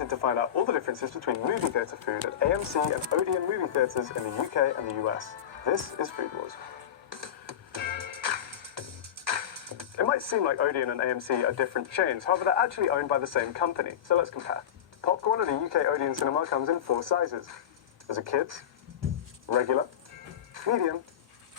wanted to find out all the differences between movie theatre food at AMC and Odeon movie theatres in the UK and the US. This is Food Wars. It might seem like Odeon and AMC are different chains, however they're actually owned by the same company, so let's compare. Popcorn at a UK Odeon cinema comes in 4 sizes. There's a kids, regular, medium,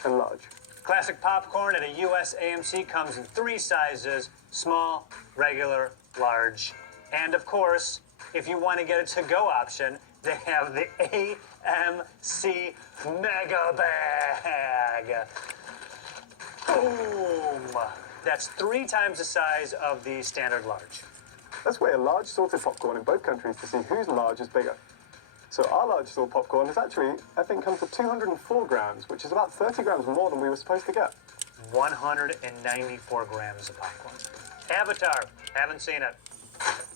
and large. Classic popcorn at a US AMC comes in 3 sizes: small, regular, large. And of course, if you want to get a to-go option, they have the AMC Mega Bag. Boom! That's 3 times the size of the standard large. Let's weigh a large salted popcorn in both countries to see whose large is bigger. So our large salt popcorn is actually, I think, comes to 204 grams, which is about 30 grams more than we were supposed to get. 194 grams of popcorn. Avatar, haven't seen it.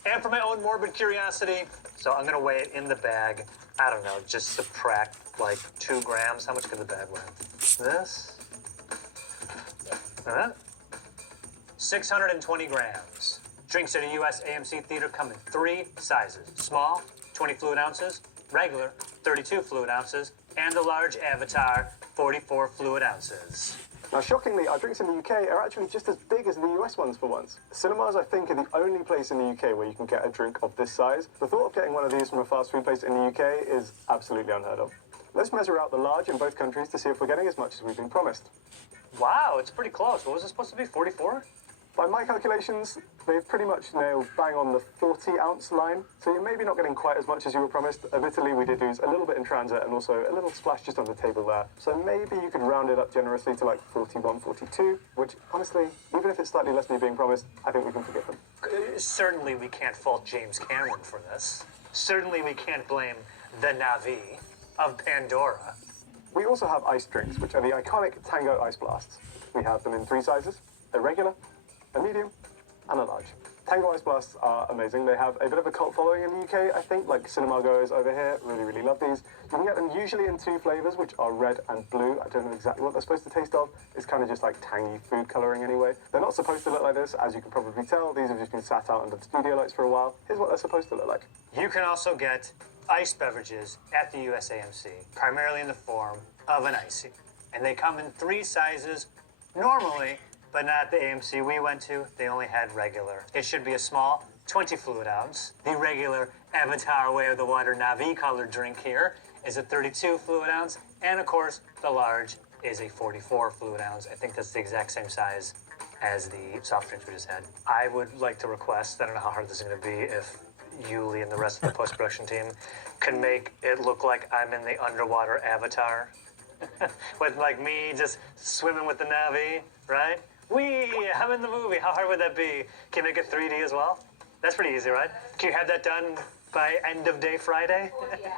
And for my own morbid curiosity, so I'm gonna weigh it in the bag. I don't know, just subtract like 2 grams. How much could the bag weigh? This? 620 grams. Drinks at a US AMC theater come in 3 sizes: small, 20 fluid ounces, regular, 32 fluid ounces, and the large Avatar, 44 fluid ounces. Now, shockingly, our drinks in the UK are actually just as big as the US ones for once. Cinemas, I think, are the only place in the UK where you can get a drink of this size. The thought of getting one of these from a fast food place in the UK is absolutely unheard of. Let's measure out the large in both countries to see if we're getting as much as we've been promised. Wow, it's pretty close. What was it supposed to be, 44? By my calculations, they've pretty much nailed bang on the 40-ounce line, so you're maybe not getting quite as much as you were promised. Admittedly, we did lose a little bit in transit and also a little splash just on the table there, so maybe you could round it up generously to like 41, 42, which, honestly, even if it's slightly less than you're being promised, I think we can forgive them. Certainly we can't fault James Cameron for this. Certainly we can't blame the Na'vi of Pandora. We also have iced drinks, which are the iconic Tango Ice Blasts. We have them in 3 sizes: a regular, a medium, and a large. Tango Ice Blasts are amazing. They have a bit of a cult following in the UK, I think, like cinema goers over here really love these. You can get them usually in 2 flavors, which are red and blue. I don't know exactly what they're supposed to taste of. It's kind of just like tangy food coloring anyway. They're not supposed to look like this, as you can probably tell. These have just been sat out under the studio lights for a while. Here's what they're supposed to look like. You can also get iced beverages at the US AMC, primarily in the form of an icy. And they come in 3 sizes normally, but not at the AMC we went to. They only had regular. It should be a small 20 fluid ounce. The regular Avatar Way of the Water Na'vi colored drink here is a 32 fluid ounce. And of course, the large is a 44 fluid ounce. I think that's the exact same size as the soft drinks we just had. I would like to request, I don't know how hard this is gonna be, if Yuli and the rest of the post-production team can make it look like I'm in the underwater Avatar. With like me just swimming with the Na'vi, right? I'm in the movie. How hard would that be? Can you make it 3D as well? That's pretty easy, right? Can you have that done by end of day Friday? Oh, yeah.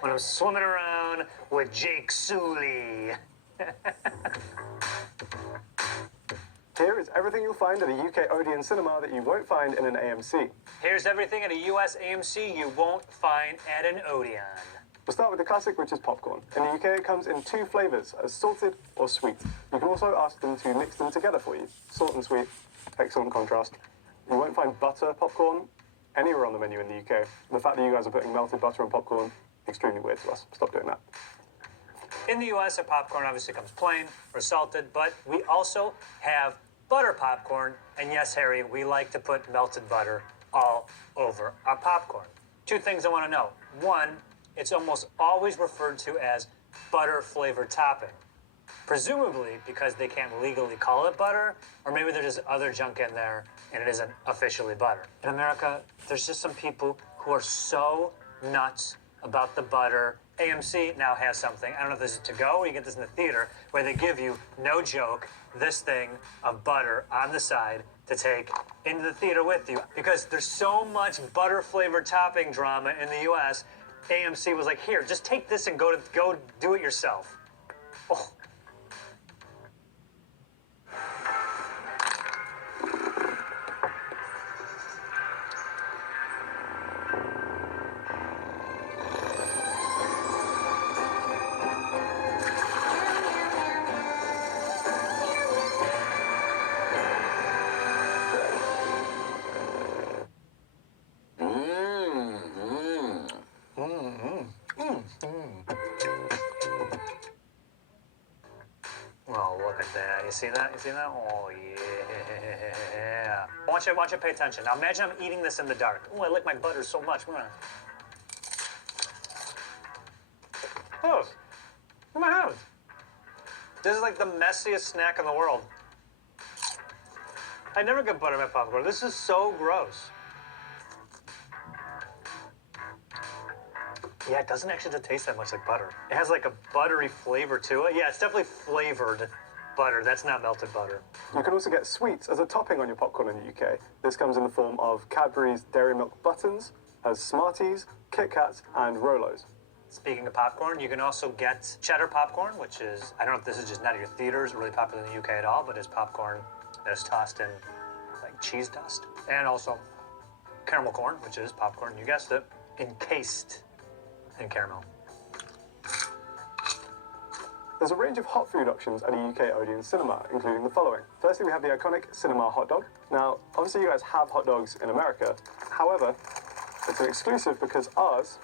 When I'm swimming around with Jake Sully. Here is everything you'll find at a UK Odeon cinema that you won't find in an AMC. Here's everything at a US AMC you won't find at an Odeon. We'll start with the classic, which is popcorn. In the UK, it comes in 2 flavors, as salted or sweet. You can also ask them to mix them together for you. Salt and sweet, excellent contrast. You won't find butter popcorn anywhere on the menu in the UK. The fact that you guys are putting melted butter on popcorn, extremely weird to us. Stop doing that. In the US, our popcorn obviously comes plain or salted, but we also have butter popcorn. And yes, Harry, we like to put melted butter all over our popcorn. 2 things I want to know. 1, it's almost always referred to as butter flavored topping. Presumably because they can't legally call it butter, or maybe there's just other junk in there and it isn't officially butter. In America, there's just some people who are so nuts about the butter. AMC now has something, I don't know if this is to go or you get this in the theater, where they give you, no joke, this thing of butter on the side to take into the theater with you. Because there's so much butter flavored topping drama in the US, AMC was like, here, just take this and go do it yourself. Oh. you see that? You see that? Oh, yeah. I want you to pay attention. Now imagine I'm eating this in the dark. Oh, I like my butter so much. Oh, look at my hands. This is like the messiest snack in the world. I never get butter in my popcorn. This is so gross. Yeah, it doesn't actually taste that much like butter. It has like a buttery flavor to it. Yeah, it's definitely flavored butter. That's not melted butter. You can also get sweets as a topping on your popcorn in the UK. This comes in the form of Cadbury's Dairy Milk Buttons, as Smarties, Kit Kats, and Rolos. Speaking of popcorn, you can also get cheddar popcorn, which is, I don't know if this is just not at your theaters, really popular in the UK at all, but it's popcorn that is tossed in like cheese dust. And also caramel corn, which is popcorn, you guessed it, encased in caramel. There's a range of hot food options at a UK Odeon cinema, including the following. Firstly, we have the iconic cinema hot dog. Now, obviously you guys have hot dogs in America. However, it's an exclusive because ours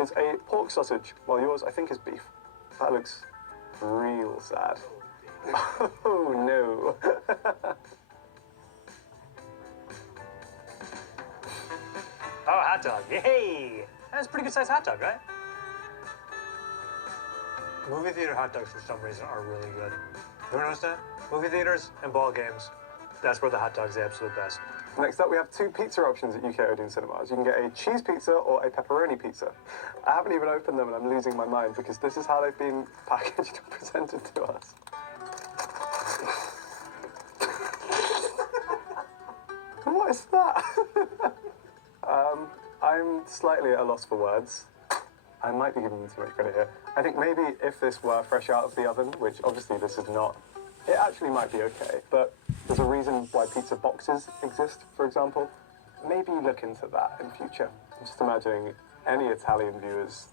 is a pork sausage, while yours, I think, is beef. That looks real sad. Oh, no. Oh, hot dog, yay! That's a pretty good sized hot dog, right? Movie theater hot dogs, for some reason, are really good. You ever notice that? Movie theaters and ball games, that's where the hot dog's the absolute best. Next up, we have two pizza options at UK Odeon cinemas. You can get a cheese pizza or a pepperoni pizza. I haven't even opened them and I'm losing my mind because this is how they've been packaged and presented to us. What is that? I'm slightly at a loss for words. I might be giving them too much credit here. I think maybe if this were fresh out of the oven, which obviously this is not, it actually might be okay, but there's a reason why pizza boxes exist, for example. Maybe look into that in future. I'm just imagining any Italian viewers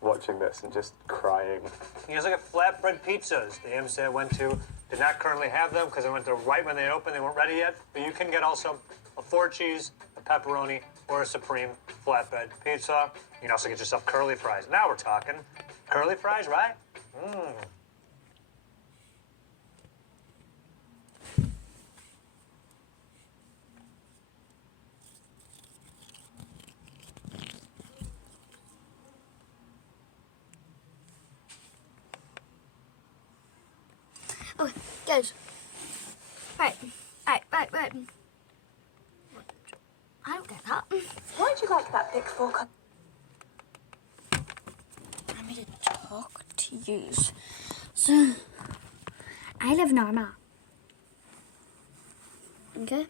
watching this and just crying. You guys look at flatbread pizzas. The AMC I went to did not currently have them because I went there right when they opened. They weren't ready yet. But you can get also a 4-cheese, a pepperoni, or a supreme flatbread pizza. You can also get yourself curly fries. Now we're talking. Curly fries, right? Mmm. Oh, guys. Right. I don't get that. Why'd you like that big fork? I'm here to talk to you. So, I live normal. Okay?